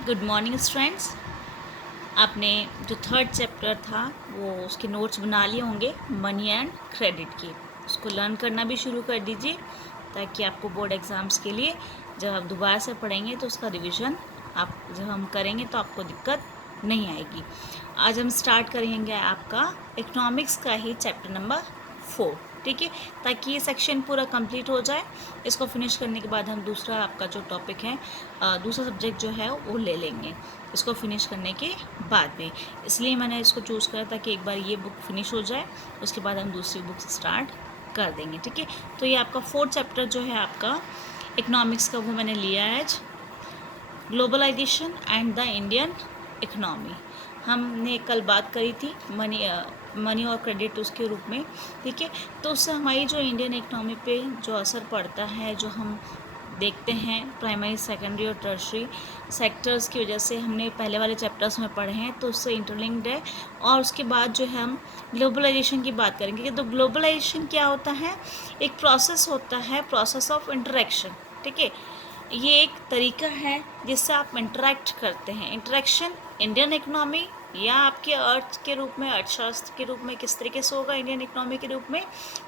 Good morning students. आपने जो third chapter था वो उसके नोट्स बना लिए होंगे मनी एंड क्रेडिट की। उसको लर्न करना भी शुरू कर दीजिए ताकि आपको बोर्ड एग्ज़ाम्स के लिए जब आप दोबारा से पढ़ेंगे तो उसका रिवीजन आप जब हम करेंगे तो आपको दिक्कत नहीं आएगी। आज हम स्टार्ट करेंगे आपका इकोनॉमिक्स का ही चैप्टर नंबर 4, ठीक है, ताकि ये सेक्शन पूरा कंप्लीट हो जाए। इसको फिनिश करने के बाद हम दूसरा आपका जो टॉपिक है दूसरा सब्जेक्ट जो है वो ले लेंगे इसको फिनिश करने के बाद में। इसलिए मैंने इसको चूज़ करा था कि एक बार ये बुक फिनिश हो जाए उसके बाद हम दूसरी बुक स्टार्ट कर देंगे, ठीक है। तो ये आपका 4th चैप्टर जो है आपका इकोनॉमिक्स का वो मैंने लिया है आज, globalisation and the Indian economy. हमने कल बात करी थी मनी और क्रेडिट उसके रूप में, ठीक है। तो उससे हमारी जो इंडियन इकोनॉमी पे जो असर पड़ता है, जो हम देखते हैं प्राइमरी सेकेंडरी और टर्शरी सेक्टर्स की वजह से, हमने पहले वाले चैप्टर्स में पढ़े हैं तो उससे इंटरलिंक्ड है। और उसके बाद जो है हम ग्लोबलाइजेशन की बात करेंगे। तो ग्लोबलाइजेशन क्या होता है? एक प्रोसेस होता है, प्रोसेस ऑफ इंटरेक्शन, ठीक है। ये एक तरीका है जिससे आप इंटरेक्ट करते हैं। इंटरेक्शन इंडियन इकोनॉमी या आपके अर्थ के रूप में, अर्थशास्त्र के रूप में किस तरीके से होगा इंडियन इकोनॉमी के रूप में,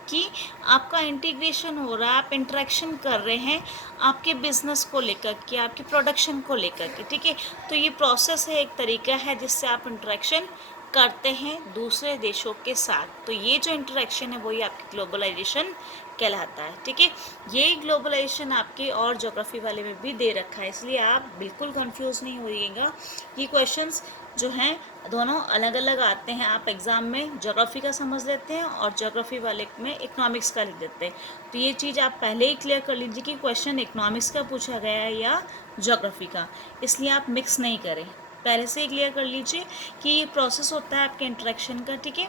कि आपका इंटीग्रेशन हो रहा है, आप इंटरेक्शन कर रहे हैं आपके बिजनेस को लेकर के, आपकी प्रोडक्शन को लेकर के, ठीक है। तो ये प्रोसेस है, एक तरीका है जिससे आप इंटरेक्शन करते हैं दूसरे देशों के साथ। तो ये जो इंटरेक्शन है वही आपकी ग्लोबलाइजेशन कहलाता है, ठीक है। ये ग्लोबलाइजेशन आपके और ज्योग्राफी वाले में भी दे रखा है, इसलिए आप बिल्कुल कंफ्यूज नहीं होइएगा। ये क्वेश्चंस जो हैं दोनों अलग अलग आते हैं। आप एग्ज़ाम में ज्योग्राफी का समझ लेते हैं और ज्योग्राफी वाले में इकोनॉमिक्स का लिख देते हैं। तो ये चीज़ आप पहले ही क्लियर कर लीजिए कि क्वेश्चन इकोनॉमिक्स का पूछा गया है या ज्योग्राफी का, इसलिए आप मिक्स नहीं करें। पहले से ही क्लियर कर लीजिए कि ये प्रोसेस होता है आपके इंटरेक्शन का, ठीक है।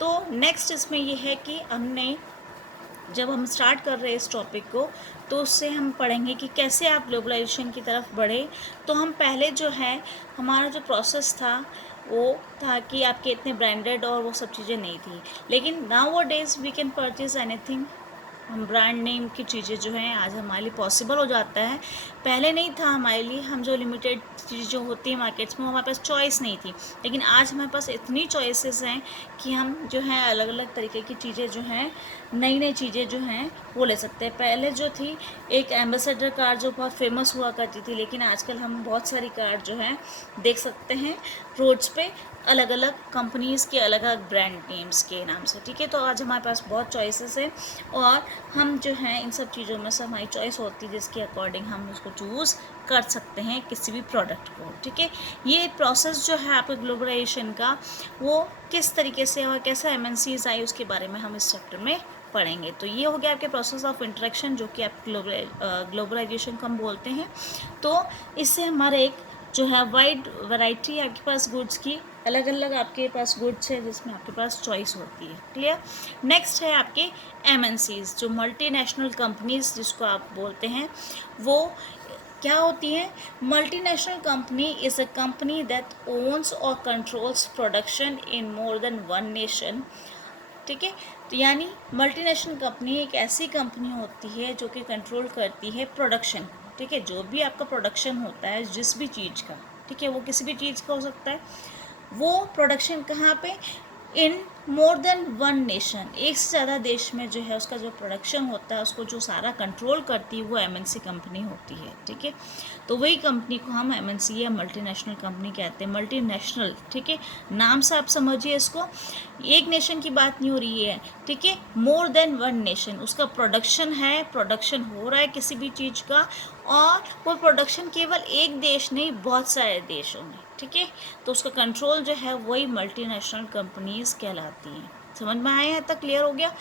तो नेक्स्ट इसमें ये है कि हमने जब हम स्टार्ट कर रहे हैं इस टॉपिक को तो उससे हम पढ़ेंगे कि कैसे आप ग्लोबलाइजेशन की तरफ बढ़े। तो हम पहले जो है हमारा जो प्रोसेस था वो था कि आपके इतने ब्रांडेड और वो सब चीज़ें नहीं थी, लेकिन nowadays we can purchase anything. हम ब्रांड नेम की चीज़ें जो हैं आज हमारे लिए पॉसिबल हो जाता है, पहले नहीं था हमारे लिए। हम जो लिमिटेड चीज़ जो होती है मार्केट्स में हमारे पास चॉइस नहीं थी, लेकिन आज हमारे पास इतनी चॉइसेस हैं कि हम जो है अलग अलग तरीके की चीज़ें जो हैं, नई नई चीज़ें जो हैं वो ले सकते हैं। पहले जो थी एक एम्बेसडर कार जो बहुत फेमस हुआ करती थी, लेकिन आजकल हम बहुत सारी कार जो हैं देख सकते हैं रोड्स पे, अलग अलग कंपनीज़ के अलग अलग ब्रांड नेम्स के नाम से, ठीक है। तो आज हमारे पास बहुत चॉइसेस है और हम जो हैं इन सब चीज़ों में से हमारी चॉइस होती है जिसके अकॉर्डिंग हम उसको चूज़ कर सकते हैं किसी भी प्रोडक्ट को, ठीक है। ये प्रोसेस जो है आपके ग्लोबलाइजेशन का वो किस तरीके से और कैसा एमएनसीज आई उसके बारे में हम इस चैप्टर में पढ़ेंगे। तो ये हो गया आपके प्रोसेस ऑफ इंटरेक्शन जो कि आप ग्लोबलाइजेशन को हम बोलते हैं। तो इससे हमारे एक जो है वाइड वैरायटी आपके पास गुड्स की, अलग अलग आपके पास गुड्स है जिसमें आपके पास चॉइस होती है, क्लियर। नेक्स्ट है आपके एमएनसीज जो मल्टीनेशनल कंपनीज जिसको आप बोलते हैं, वो क्या होती है? Multinational company is a company that owns or controls production in more than one nation, ठीक है। तो यानी मल्टीनेशनल कंपनी एक ऐसी कंपनी होती है जो कि कंट्रोल करती है प्रोडक्शन, ठीक है। जो भी आपका प्रोडक्शन होता है जिस भी चीज़ का, ठीक है, वो किसी भी चीज़ का हो सकता है, वो प्रोडक्शन कहाँ पे? इन मोर देन वन नेशन, एक से ज़्यादा देश में जो है उसका जो प्रोडक्शन होता है उसको जो सारा कंट्रोल करती है वो एमएनसी कंपनी होती है, ठीक है। तो वही कंपनी को हम एमएनसी या मल्टीनेशनल कंपनी कहते हैं। मल्टीनेशनल, ठीक है, नाम से आप समझिए इसको, एक नेशन की बात नहीं हो रही है, ठीक है। मोर देन वन नेशन, उसका प्रोडक्शन है, प्रोडक्शन हो रहा है किसी भी चीज़ का, और वो प्रोडक्शन केवल एक देश नहीं बहुत सारे देशों में, ठीक है। तो उसका कंट्रोल जो है वही मल्टीनेशनल कंपनीज कहलाती हैं। समझ में आया? यहाँ तक क्लियर हो गया।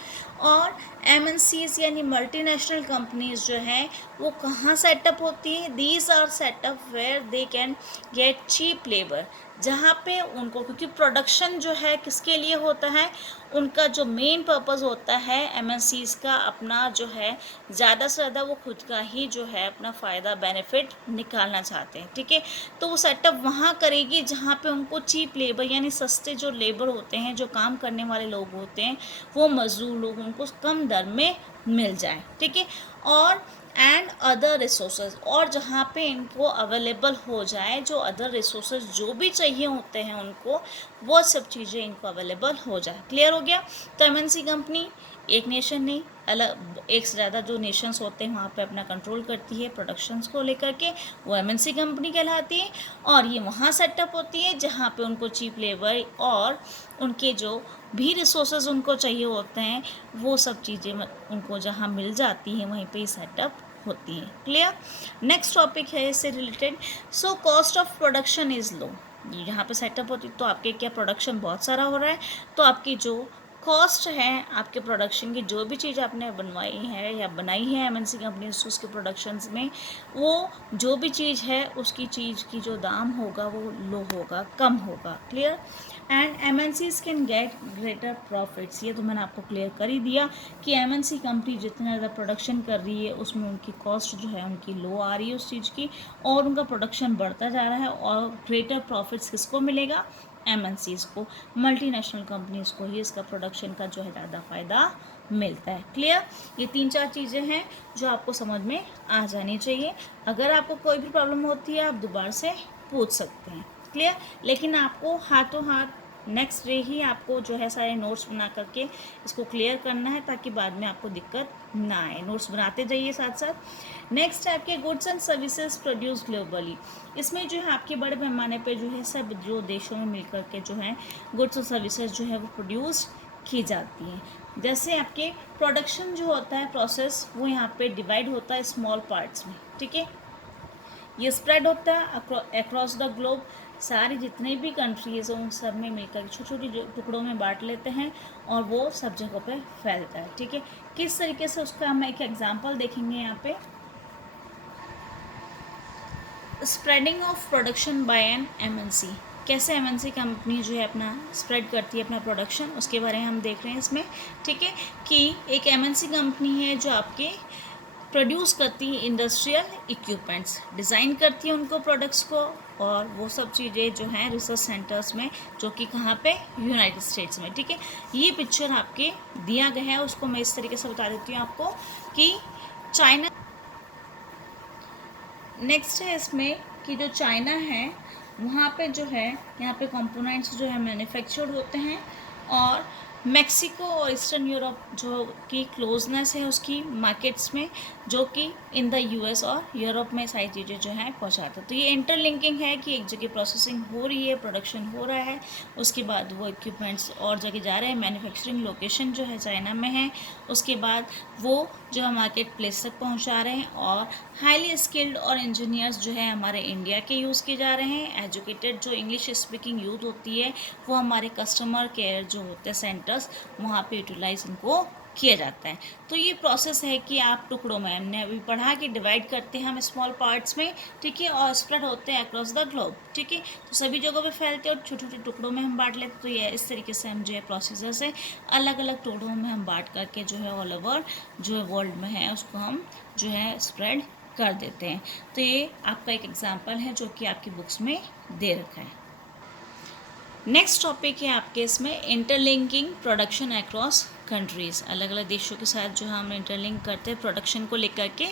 और एमएनसीज यानी मल्टीनेशनल कंपनीज जो हैं वो कहाँ सेटअप होती हैं? These are setup where they can get cheap labour, जहाँ पे उनको, क्योंकि प्रोडक्शन जो है किसके लिए होता है, उनका जो मेन पर्पस होता है एमएनसीज का अपना जो है ज़्यादा से ज़्यादा वो खुद का ही जो है अपना फ़ायदा बेनिफिट निकालना चाहते हैं, ठीक है। तो वो सेटअप वहाँ करेगी जहाँ पे उनको चीप लेबर यानी सस्ते जो लेबर होते हैं, जो काम करने वाले लोग होते हैं, वो मज़दूर लोग उनको कम दर में मिल जाए, ठीक है। और एंड अदर रिसोर्सेज, और जहाँ पे इनको अवेलेबल हो जाए जो अदर रिसोर्सेज जो भी चाहिए होते हैं उनको, वो सब चीज़ें इनको अवेलेबल हो जाए। क्लियर हो गया। तो एमएनसी कंपनी एक नेशन नहीं, अलग एक से ज़्यादा जो नेशंस होते हैं वहाँ पे अपना कंट्रोल करती है प्रोडक्शंस को लेकर के, वो एमएनसी कंपनी कहलाती है। और ये वहाँ सेटअप होती है जहाँ पे उनको चीप लेबर और उनके जो भी रिसोर्सेज उनको चाहिए होते हैं वो सब चीज़ें उनको जहाँ मिल जाती हैं वहीं पे ही सेटअप होती है। क्लियर। नेक्स्ट टॉपिक है इससे related. So cost of production is low. यहाँ पे सेटअप होती तो आपके क्या प्रोडक्शन बहुत सारा हो रहा है, तो आपकी जो कॉस्ट है आपके प्रोडक्शन की, जो भी चीज़ आपने बनवाई है या बनाई है एमएनसी कंपनी उसके प्रोडक्शंस में, वो जो भी चीज़ है उसकी चीज़ की जो दाम होगा वो लो होगा, कम होगा। Clear. And MNCs can get greater profits. ये तो मैंने आपको क्लियर कर ही दिया कि एमएनसी कंपनी जितना ज़्यादा प्रोडक्शन कर रही है उसमें उनकी कॉस्ट जो है उनकी लो आ रही है उस चीज़ की, और उनका प्रोडक्शन बढ़ता जा रहा है, और ग्रेटर प्रॉफिट्स किसको मिलेगा, एमएनसीज को, मल्टीनेशनल कंपनीज को ही इसका प्रोडक्शन का जो है ज़्यादा फ़ायदा मिलता है। क्लियर। ये 3-4 चीज़ें हैं जो आपको समझ में आ जानी चाहिए। अगर आपको कोई भी प्रॉब्लम होती है आप दोबारा से पूछ सकते हैं। क्लियर। लेकिन आपको हाथों हाथ नेक्स्ट डे ही आपको जो है सारे नोट्स बना करके इसको क्लियर करना है ताकि बाद में आपको दिक्कत ना आए। नोट्स बनाते जाइए साथ साथ। नेक्स्ट है आपके goods and services produce globally. इसमें जो है आपके बड़े पैमाने पे जो है सब जो देशों में मिलकर के जो है गुड्स और सर्विसेज जो है वो प्रोड्यूस की जाती हैं। जैसे आपके प्रोडक्शन जो होता है प्रोसेस, वो यहाँ पे डिवाइड होता है स्मॉल पार्ट्स में। ठीक है। ये स्प्रेड होता है अक्रॉस द ग्लोब, सारी जितने भी कंट्रीज़ हैं उन सब में मिलकर छोटी छोटी टुकड़ों में बांट लेते हैं और वो सब जगहों पे फैलता है। ठीक है। किस तरीके से उसका हम एक एग्जांपल देखेंगे यहाँ पे। Spreading of production by an MNC, कैसे एमएनसी कंपनी जो है अपना स्प्रेड करती है अपना प्रोडक्शन, उसके बारे में हम देख रहे हैं इसमें। ठीक है। कि एक एमएनसी कंपनी है जो आपके प्रोड्यूस करती है इंडस्ट्रियल इक्विपमेंट्स, डिज़ाइन करती है उनको प्रोडक्ट्स को, और वो सब चीज़ें जो हैं रिसर्च सेंटर्स में, जो कि कहाँ पे, यूनाइटेड स्टेट्स में। ठीक है। ये पिक्चर आपके दिया गया है, उसको मैं इस तरीके से बता देती हूँ आपको कि चाइना, नेक्स्ट है इसमें कि जो चाइना है वहाँ पे जो है यहाँ पे कंपोनेंट्स जो है मैन्युफैक्चर्ड होते हैं, और मेक्सिको और ईस्टर्न यूरोप जो की क्लोजनेस है उसकी मार्केट्स में, जो कि इन द यूएस और यूरोप में सारी चीज़ें जो हैं पहुँचाते हैं। तो ये इंटरलिंकिंग है कि एक जगह प्रोसेसिंग हो रही है, प्रोडक्शन हो रहा है, उसके बाद वो इक्विपमेंट्स और जगह जा रहे हैं, मैन्युफैक्चरिंग लोकेशन जो है चाइना में है, उसके बाद वो जो है मार्केट प्लेस तक पहुँचा रहे हैं, और हाईली स्किल्ड और इंजीनियर्स जो है हमारे इंडिया के यूज़ किए जा रहे हैं। एजुकेटेड जो इंग्लिश स्पीकिंग यूथ होती है वो हमारे कस्टमर केयर जो होते हैं सेंटर्स, वहाँ पे यूटिलाइज इनको किया जाता है। तो ये प्रोसेस है कि आप टुकड़ों में, हमने अभी पढ़ा कि डिवाइड करते हैं हम स्मॉल पार्ट्स में। ठीक है। और स्प्रेड होते हैं अक्रॉस द ग्लोब। ठीक है। तो सभी जगहों पे फैलते हैं और छोटे छोटे टुकड़ों में हम बांट लेते हैं। तो ये इस तरीके से हम जो है प्रोसीजर से अलग अलग टुकड़ों में हम बांट करके जो है ऑल ओवर जो है वर्ल्ड में है उसको हम जो है स्प्रेड कर देते हैं। तो ये आपका एक एग्जाम्पल है जो कि आपकी बुक्स में दे रखा है। नेक्स्ट टॉपिक है आपके इसमें इंटरलिंकिंग प्रोडक्शन अक्रॉस कंट्रीज़, अलग अलग देशों के साथ जो हम इंटरलिंक करते हैं प्रोडक्शन को लेकर के,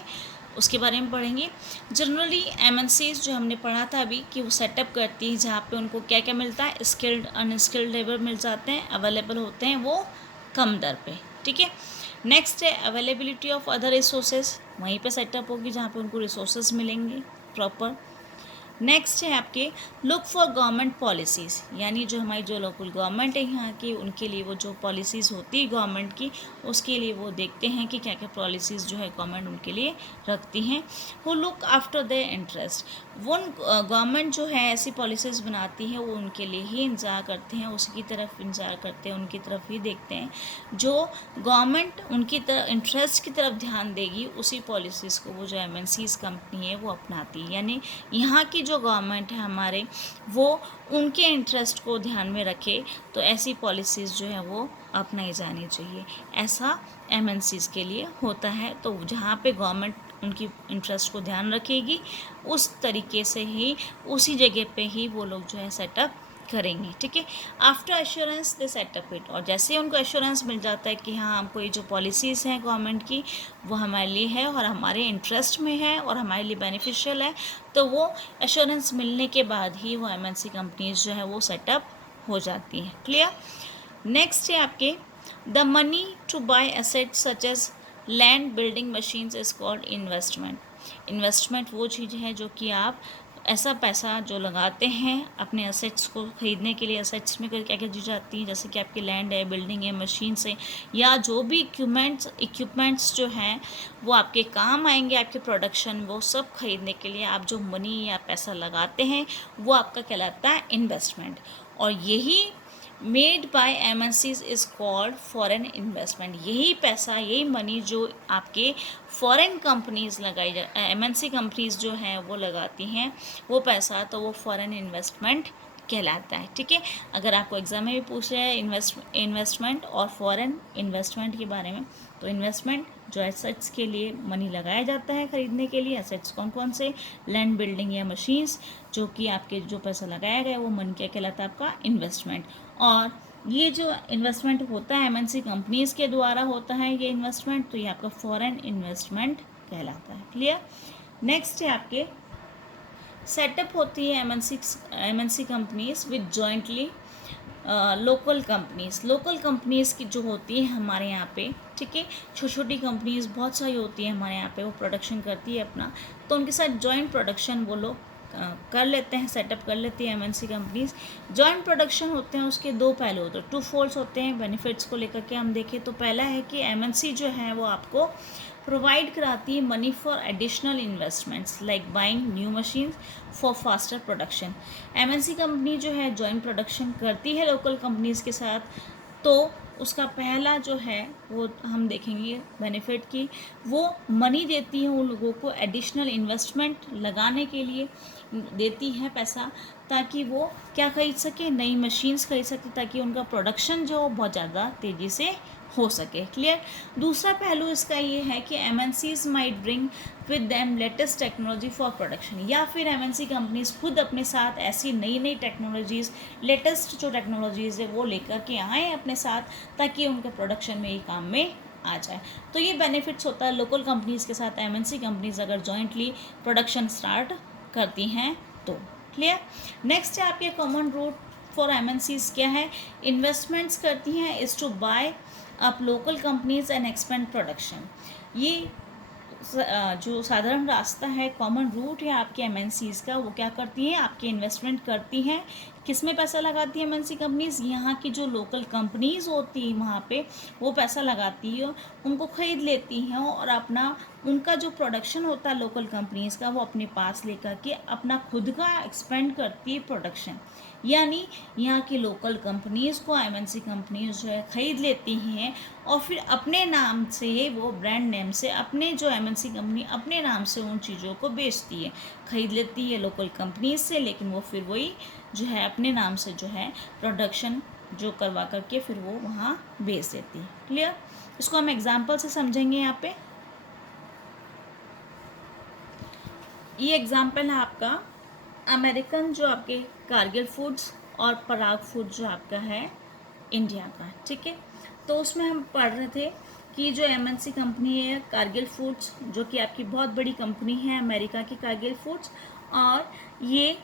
उसके बारे में पढ़ेंगे। जनरली एमएनसीज जो हमने पढ़ा था अभी कि वो सेटअप करती हैं जहाँ पे उनको क्या क्या मिलता है, स्किल्ड अनस्किल्ड लेबर मिल जाते हैं, अवेलेबल होते हैं वो कम दर पे। ठीक है। नेक्स्ट है अवेलेबिलिटी ऑफ अदर रिसोर्सेज, वहीं पे सेटअप होगी जहाँ पे उनको रिसोर्सेज मिलेंगे प्रॉपर। नेक्स्ट है आपके लुक फॉर गवर्नमेंट पॉलिसीज़, यानी जो हमारी जो लोकल गवर्नमेंट है यहाँ की, उनके लिए वो जो पॉलिसीज़ होती है गवर्नमेंट की, उसके लिए वो देखते हैं कि क्या क्या पॉलिसीज़ जो है गवर्नमेंट उनके लिए रखती हैं। वो लुक आफ्टर देयर इंटरेस्ट, वो गवर्नमेंट जो है ऐसी पॉलिसीज़ बनाती है वो उनके लिए ही इंतज़ार करते हैं, उसी की तरफ इंतज़ार करते हैं, उनकी तरफ ही देखते हैं। जो गवर्नमेंट उनकी तरफ इंटरेस्ट की तरफ ध्यान देगी उसी पॉलिसीज़ को वो जो एमएनसीज कंपनी है वो अपनाती है। यानी यहाँ की जो गवर्नमेंट है हमारे, वो उनके इंटरेस्ट को ध्यान में रखे तो ऐसी पॉलिसीज़ जो है वो अपनाई जानी चाहिए। ऐसा एमएनसीज के लिए होता है। तो जहाँ पे गवर्नमेंट उनकी इंटरेस्ट को ध्यान रखेगी उस तरीके से ही, उसी जगह पे ही वो लोग जो है सेटअप करेंगे, ठीक है। After assurance they setup it, और जैसे ही उनको एश्योरेंस मिल जाता है कि हाँ हमको ये जो पॉलिसीज़ हैं गवर्नमेंट की वो हमारे लिए है और हमारे इंटरेस्ट में है और हमारे लिए बेनिफिशियल है, तो वो एश्योरेंस मिलने के बाद ही वो एमएनसी कंपनीज जो है वो सेटअप हो जाती हैं। क्लियर। नेक्स्ट है आपके the money to buy assets such as land building machines is called investment. Investment वो चीज़ है जो कि आप ऐसा पैसा जो लगाते हैं अपने असेट्स को ख़रीदने के लिए। असेट्स में क्या क्या चीज़ें आती हैं, जैसे कि आपकी लैंड है, बिल्डिंग है, मशीन्स है, या जो भी इक्विपमेंट्स जो हैं वो आपके काम आएंगे आपके प्रोडक्शन, वो सब खरीदने के लिए आप जो मनी या पैसा लगाते हैं वो आपका कहलाता है इन्वेस्टमेंट। और यही made by MNCs is called foreign investment. यही पैसा, यही मनी जो आपके फॉरेन कंपनीज लगाई एमएनसी कंपनीज जो हैं वो लगाती हैं वो पैसा, तो वो फॉरेन इन्वेस्टमेंट कहलाता है, ठीक है। अगर आपको एग्जाम में भी पूछ रहे हैं इन्वेस्टमेंट और फॉरेन इन्वेस्टमेंट के बारे में, तो इन्वेस्टमेंट जो एसेट्स के लिए मनी लगाया जाता है खरीदने के लिए। एसेट्स कौन कौन से, लैंड, बिल्डिंग या मशीन्स, जो कि आपके जो पैसा लगाया गया वो मनी क्या कहलाता है, आपका इन्वेस्टमेंट। और ये जो इन्वेस्टमेंट होता है एमएनसी कंपनीज के द्वारा होता है ये इन्वेस्टमेंट, तो ये आपका फॉरेन इन्वेस्टमेंट कहलाता है। क्लियर। नेक्स्ट है आपके सेटअप होती है MNC companies with jointly local companies. Local companies की जो होती है हमारे यहाँ पे, ठीक है, छोटी छोटी कंपनीज बहुत सारी होती है हमारे यहाँ पे, वो प्रोडक्शन करती है अपना, तो उनके साथ जॉइंट प्रोडक्शन वो लोग कर लेते हैं, सेटअप कर लेती है एमएनसी कंपनीज। जॉइंट प्रोडक्शन होते हैं उसके दो पहलू होते हैं, टू फोल्ड्स होते हैं। बेनिफिट्स को लेकर के हम देखें तो पहला है कि एमएनसी जो है वो आपको प्रोवाइड कराती है money for additional investments like buying new machine for faster production. MNC company जो है जॉइंट प्रोडक्शन करती है लोकल कंपनीज के साथ, तो उसका पहला जो है वो हम देखेंगे बेनिफिट की, वो मनी देती है उन लोगों को एडिशनल इन्वेस्टमेंट लगाने के लिए देती है पैसा, ताकि वो क्या खरीद सके, नई मशीन्स खरीद सके, ताकि उनका प्रोडक्शन जो बहुत ज़्यादा तेज़ी से हो सके। क्लियर। दूसरा पहलू इसका ये है कि MNCs might bring with them latest technology for production, या फिर एमएनसी कंपनीज खुद अपने साथ ऐसी नई नई टेक्नोलॉजीज़, लेटेस्ट जो टेक्नोलॉजीज़ है वो लेकर के आएँ अपने साथ, ताकि उनके प्रोडक्शन में ये काम में आ जाए। तो ये बेनिफिट्स होता है लोकल कंपनीज़ के साथ एमएनसी कंपनीज़ अगर जॉइंटली प्रोडक्शन स्टार्ट करती हैं तो। क्लियर। नेक्स्ट है आपके कॉमन रूट फॉर एमएनसीज क्या है, इन्वेस्टमेंट्स करती हैं is to buy up local companies and expand production. ये जो साधारण रास्ता है, कॉमन रूट है आपके एमएनसीज का, वो क्या करती हैं, आपके इन्वेस्टमेंट करती हैं। किस में पैसा लगाती है एमएनसी कंपनीज, यहाँ की जो लोकल कंपनीज होती हैं वहाँ पे वो पैसा लगाती है, उनको ख़रीद लेती हैं और अपना उनका जो प्रोडक्शन होता है लोकल कंपनीज का वो अपने पास लेकर के अपना खुद का एक्सपेंड करती है प्रोडक्शन। यानी यहाँ की लोकल कंपनीज़ को एमएनसी कंपनीज जो है ख़रीद लेती हैं और फिर अपने नाम से, वो ब्रांड नेम से, अपने जो एमएनसी कंपनी अपने नाम से उन चीज़ों को बेचती है, ख़रीद लेती है लोकल कंपनीज से, लेकिन वो फिर वही जो है अपने नाम से जो है प्रोडक्शन जो करवा करके फिर वो वहाँ बेच देती है। क्लियर। इसको हम एग्जाम्पल से समझेंगे। यहाँ पे ये एग्जाम्पल है आपका अमेरिकन जो आपके कारगिल फूड्स और पराग फूड जो आपका है इंडिया का, ठीक है। तो उसमें हम पढ़ रहे थे कि जो एमएनसी कंपनी है कारगिल फूड्स, जो कि आपकी बहुत बड़ी कंपनी है अमेरिका की कारगिल फूड्स, और ये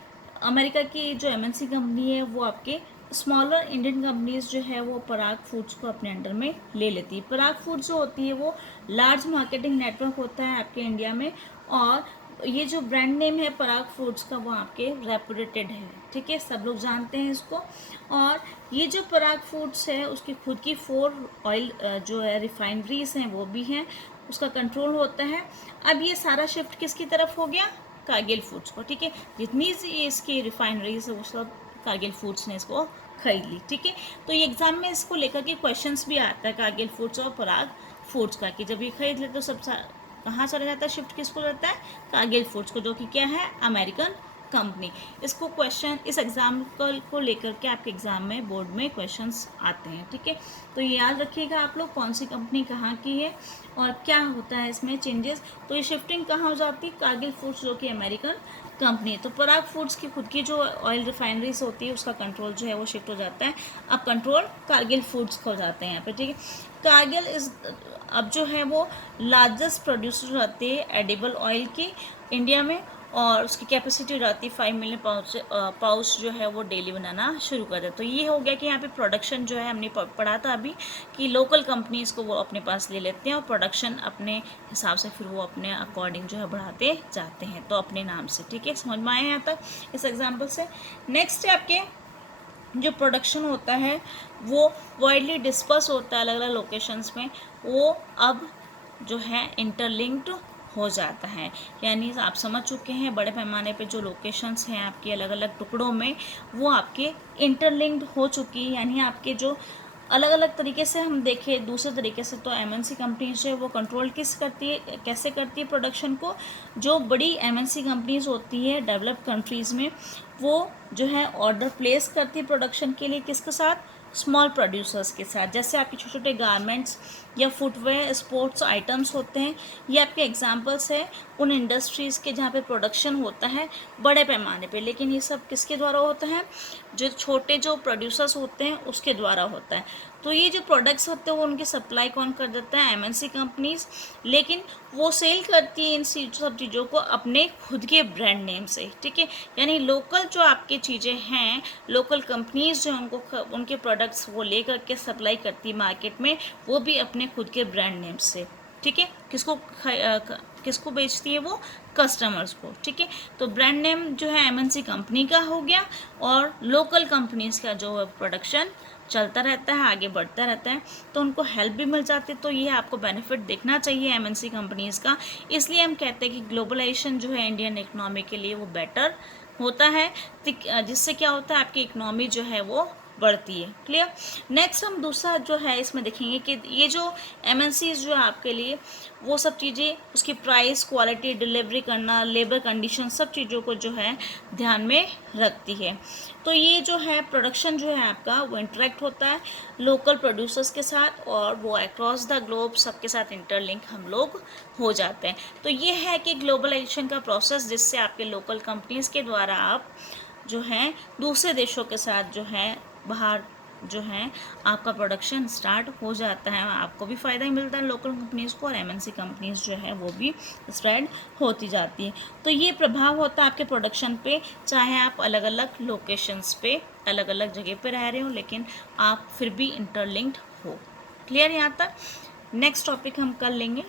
अमेरिका की जो एमएनसी कंपनी है वो आपके स्मॉलर इंडियन कंपनीज जो है वो पराग फूड्स को अपने अंडर में ले लेती है। पराग फूड्स जो होती है वो लार्ज मार्केटिंग नेटवर्क होता है आपके इंडिया में, और ये जो ब्रांड नेम है पराग फूड्स का वो आपके रेपुटेड है, ठीक है, सब लोग जानते हैं इसको। और ये जो पराग फूड्स है उसकी खुद की 4 ऑयल जो है रिफाइनरीज हैं वो भी हैं, उसका कंट्रोल होता है। अब ये सारा शिफ्ट किसकी तरफ हो गया, कारगिल फूड्स को, ठीक है। जितनी इसकी रिफाइनरीज है वो सब कारगिल फूड्स ने इसको खरीद ली, ठीक है। तो ये एग्जाम में इसको लेकर के क्वेश्चंस भी आता है कारगिल फूड्स और पराग फूड्स का, कि जब ये खरीद लेते तो सब कहाँ चला जाता है, शिफ्ट किसको रहता है, कारगिल फूड्स को, जो कि क्या है अमेरिकन कंपनी। इसको क्वेश्चन इस एग्जाम्पल को लेकर के आपके एग्जाम में बोर्ड में क्वेश्चंस आते हैं, ठीक है। तो ये याद रखिएगा आप लोग कौन सी कंपनी कहाँ की है और क्या होता है इसमें चेंजेस। तो ये शिफ्टिंग कहाँ हो जाती है, कारगिल फूड्स जो कि अमेरिकन कंपनी है। तो पराग फूड्स की खुद की जो ऑयल रिफाइनरीज होती है उसका कंट्रोल जो है वो शिफ्ट हो जाता है, अब कंट्रोल कारगिल फूड्स को हो जाते हैं यहाँ पे, ठीक है। कारगिल इस अब जो है वो लार्जेस्ट प्रोड्यूसर रहती है एडिबल ऑयल की इंडिया में, और उसकी कैपेसिटी रहती है 5 मिलियन पाउच जो है वो डेली बनाना शुरू कर दे। तो ये हो गया कि यहाँ पे प्रोडक्शन जो है हमने पढ़ा था अभी कि लोकल कंपनीज़ को वो अपने पास ले लेते हैं और प्रोडक्शन अपने हिसाब से फिर वो अपने अकॉर्डिंग जो है बढ़ाते जाते हैं, तो अपने नाम से, ठीक है। समझ में आए यहाँ तक इस एग्जाम्पल से। नेक्स्ट है आपके जो प्रोडक्शन होता है वो वाइडली डिस्पर्स होता है अलग अलग लोकेशंस में, वो अब जो है इंटरलिंक्ड हो जाता है। यानी आप समझ चुके हैं बड़े पैमाने पे जो लोकेशंस हैं आपके अलग अलग टुकड़ों में वो आपके इंटरलिंक्ड हो चुकी है। यानी आपके जो अलग अलग तरीके से हम देखें दूसरे तरीके से तो एमएनसी कंपनीज है वो कंट्रोल कैसे करती है प्रोडक्शन को। जो बड़ी एमएनसी कंपनीज होती है डेवलप्ड कंट्रीज़ में वो जो है ऑर्डर प्लेस करती है प्रोडक्शन के लिए किसके साथ, स्मॉल प्रोड्यूसर्स के साथ। जैसे आपके छोटे छोटे गारमेंट्स या फुटवेयर स्पोर्ट्स आइटम्स होते हैं, ये आपके एग्जांपल्स है उन इंडस्ट्रीज़ के जहाँ पे प्रोडक्शन होता है बड़े पैमाने पे, लेकिन ये सब किसके द्वारा होता है, जो छोटे जो प्रोड्यूसर्स होते हैं उसके द्वारा होता है। तो ये जो प्रोडक्ट्स होते हैं वो उनकी सप्लाई कौन कर देता है, एमएनसी कंपनीज, लेकिन वो सेल करती है इन सब चीज़ों को अपने खुद के ब्रांड नेम से, ठीक है। यानी लोकल जो आपकी चीज़ें हैं लोकल कंपनीज जो उनके प्रोडक्ट्स वो ले करके सप्लाई करती है मार्केट में, वो भी अपने खुद के ब्रांड नेम से, ठीक है। किसको बेचती है वो, कस्टमर्स को, ठीक है। तो ब्रांड नेम जो है एमएनसी कंपनी का हो गया और लोकल कंपनीज का जो प्रोडक्शन चलता रहता है आगे बढ़ता रहता है, तो उनको हेल्प भी मिल जाती है। तो ये आपको बेनिफिट देखना चाहिए एमएनसी कंपनीज़ का। इसलिए हम कहते हैं कि ग्लोबलाइजेशन जो है इंडियन इकोनॉमी के लिए वो बेटर होता है, जिससे क्या होता है आपकी इकोनॉमी जो है वो बढ़ती है। क्लियर। नेक्स्ट हम दूसरा जो है इसमें देखेंगे कि ये जो एमएनसीज जो है आपके लिए वो सब चीज़ें उसकी प्राइस, क्वालिटी, डिलीवरी करना, लेबर कंडीशन, सब चीज़ों को जो है ध्यान में रखती है। तो ये जो है प्रोडक्शन जो है आपका वो इंटरेक्ट होता है लोकल प्रोड्यूसर्स के साथ और वो अक्रॉस द ग्लोब सबके साथ इंटरलिंक हम लोग हो जाते हैं। तो ये है कि ग्लोबलाइजेशन का प्रोसेस जिससे आपके लोकल कंपनीज़ के द्वारा आप जो है दूसरे देशों के साथ जो है बाहर जो है आपका प्रोडक्शन स्टार्ट हो जाता है, आपको भी फ़ायदा ही मिलता है लोकल कंपनीज़ को और एमएनसी कंपनीज़ जो है वो भी स्प्रेड होती जाती है। तो ये प्रभाव होता है आपके प्रोडक्शन पे, चाहे आप अलग अलग लोकेशंस पे अलग अलग जगह पे रह रहे हो लेकिन आप फिर भी इंटरलिंक्ड हो। क्लियर यहाँ तक। नेक्स्ट टॉपिक हम कर लेंगे।